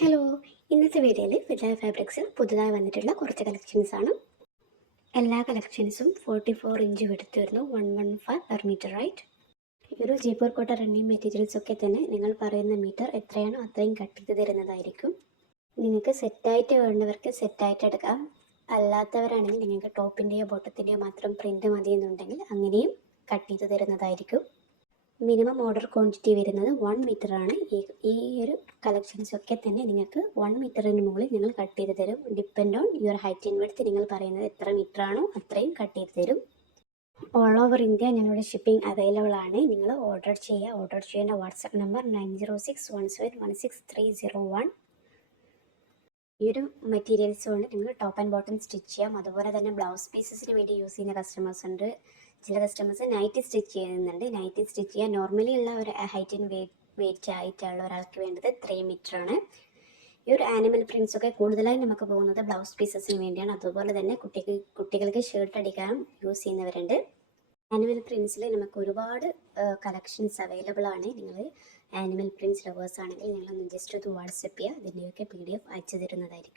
Hello, ഇന്നത്തെ വീഡിയോയിൽ വിജയ ഫാബ്രിക്സിൽ പുതുതായി വന്നിട്ടുള്ള കുറച്ച് കളക്ഷൻസ് ആണ്. എല്ലാ കളക്ഷൻസും 44 ഇഞ്ച് വിടുത്ത് വരുന്നു, 115 പെർ മീറ്റർ റൈറ്റ്. ഈ ഒരു ജയ്പൂർ കോട്ട റണ്ണിങ് മെറ്റീരിയൽസ് ഒക്കെ തന്നെ നിങ്ങൾ പറയുന്ന മീറ്റർ എത്രയാണോ അത്രയും കട്ട് ചെയ്ത് തരുന്നതായിരിക്കും. നിങ്ങൾക്ക് സെറ്റായിട്ട് വേണ്ടവർക്ക് സെറ്റായിട്ട് എടുക്കാം. അല്ലാത്തവരാണെങ്കിൽ നിങ്ങൾക്ക് ടോപ്പിൻ്റെയോ ബോട്ടത്തിൻ്റെയോ മാത്രം പ്രിൻ്റ് മതി എന്നുണ്ടെങ്കിൽ അങ്ങനെയും കട്ട് ചെയ്ത് തരുന്നതായിരിക്കും. മിനിമം ഓർഡർ ക്വാണ്ടിറ്റി വരുന്നത് 1 മീറ്റർ ആണ്. ഈ ഒരു കളക്ഷൻസ് ഒക്കെ തന്നെ നിങ്ങൾക്ക് 1 മീറ്ററിന് മുകളിൽ നിങ്ങൾ കട്ട് ചെയ്ത് തരും. Depend on your height and width. നിങ്ങൾ പറയുന്നത് എത്ര മീറ്റർ ആണോ അത്രയും കട്ട് ചെയ്ത് തരും. ഓൾ ഓവർ ഇന്ത്യ ഞങ്ങളുടെ ഷിപ്പിംഗ് അവൈലബിൾ ആണ്. നിങ്ങൾ ഓർഡർ ചെയ്യേണ്ട വാട്സാപ്പ് നമ്പർ 9061716301. ഈ ഒരു മെറ്റീരിയൽസ് കൊണ്ട് നിങ്ങൾ ടോപ്പ് ആൻഡ് ബോട്ടം സ്റ്റിച്ച് ചെയ്യാം. അതുപോലെ തന്നെ ബ്ലൗസ് പീസസിന് വേണ്ടി യൂസ് ചെയ്യുന്ന കസ്റ്റമേഴ്സ് ഉണ്ട്. ചില കസ്റ്റമേഴ്സ് നൈറ്റി സ്റ്റിച്ച് ചെയ്യുന്നുണ്ട്. നൈറ്റി സ്റ്റിച്ച് ചെയ്യാൻ നോർമലി ഉള്ള ഒരു ഹൈറ്റ് ആൻഡ് വെയിറ്റ് ആയിട്ടുള്ള ഒരാൾക്ക് വേണ്ടത് 3 മീറ്റർ ആണ്. ഈ ഒരു ആനിമൽ പ്രിൻസ് ഒക്കെ കൂടുതലായി നമുക്ക് പോകുന്നത് ബ്ലൗസ് പീസസിന് വേണ്ടിയാണ്. അതുപോലെ തന്നെ കുട്ടികൾക്ക് ഷർട്ട് അടിക്കാനും യൂസ് ചെയ്യുന്നവരുണ്ട്. ആനിമൽ പ്രിൻസിൽ നമുക്ക് ഒരുപാട് കളക്ഷൻസ് അവൈലബിൾ ആണ്. നിങ്ങൾ ആനിമൽ പ്രിൻസ് ലവേഴ്സ് ആണെങ്കിൽ നിങ്ങളൊന്ന് ജസ്റ്റ് ഒന്ന് വാട്സപ്പ് ചെയ്യുക. അതിൻ്റെയൊക്കെ PDF അയച്ചു തരുന്നതായിരിക്കും.